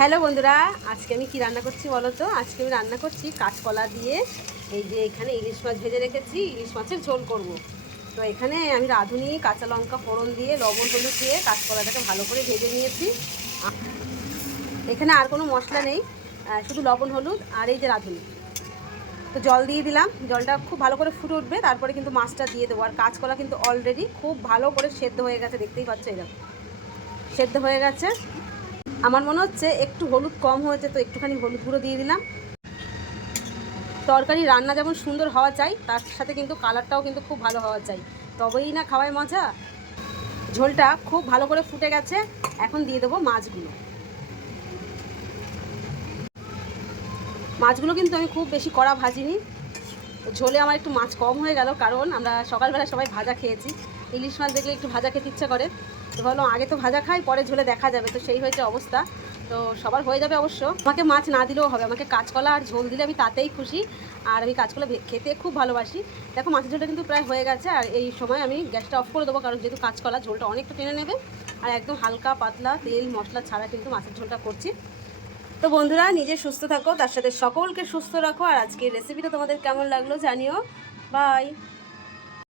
Hello বন্ধুরা, আজকে আমি কি রান্না করছি বলো তো। আজকে আমি রান্না করছি কাঁচকলা দিয়ে। এই যে এখানে ইলিশ মাছ ভেজে রেখেছি, ইলিশ মাছের ঝোল করব। তো এখানে আমি রাঁধুনি কাঁচা লঙ্কা ফোড়ন দিয়ে লবণ হলুদ দিয়ে কাঁচকলাটাকে ভালো করে ভেজে নিয়েছি। এখানে আর কোনো মশলা নেই, শুধু লবণ হলুদ আর এই যে রাঁধুনি। তো জল দিয়ে দিলাম, জলটা খুব ভালো করে ফুটে উঠবে, তারপরে কিন্তু মাছটা দিয়ে দেবো। আর কাঁচকলা কিন্তু অলরেডি খুব ভালো করে সেদ্ধ হয়ে গেছে, দেখতেই পাচ্ছ এরকম সেদ্ধ হয়ে গেছে। আমার মনে হচ্ছে একটু হলুদ কম হয়েছে, তো একটুখানি হলুদ গুঁড়ো দিয়ে দিলাম। তরকারি রান্না যেমন সুন্দর হওয়া চাই, তার সাথে কিন্তু কালারটাও কিন্তু খুব ভালো হওয়া চাই, তবেই না খাওয়ায় মজা। ঝোলটা খুব ভালো করে ফুটে গেছে, এখন দিয়ে দেবো মাছগুলো। মাছগুলো কিন্তু আমি খুব বেশি কড়া ভাজিনি, ঝোলে আমার একটু মাছ কম হয়ে গেল, কারণ আমরা সকালবেলা সবাই ভাজা খেয়েছি। ইলিশ মাছ দেখলে একটু ভাজা খেতে ইচ্ছা করে, তো ভাবলাম আগে তো ভাজা খাই, পরে ঝোলে দেখা যাবে। তো সেই হয়েছে অবস্থা। তো সবার হয়ে যাবে অবশ্য, আমাকে মাছ না দিলেও হবে, আমাকে কাঁচকলা আর ঝোল দিলে আমি তাতেই খুশি। আর আমি কাঁচকলা খেতে খুব ভালোবাসি। দেখো মাছের ঝোলটা কিন্তু প্রায় হয়ে গেছে, আর এই সময় আমি গ্যাসটা অফ করে দেবো, কারণ যেহেতু কাঁচকলা ঝোলটা অনেকটা টেনে নেবে। আর একদম হালকা পাতলা তেল মশলা ছাড়া কিন্তু মাছের ঝোলটা করছি। তো বন্ধুরা, নিজে সুস্থ থাকো, তার সাথে সকলকে সুস্থ রাখো। আর আজকের রেসিপিটা তোমাদের কেমন লাগলো জানিও। বাই।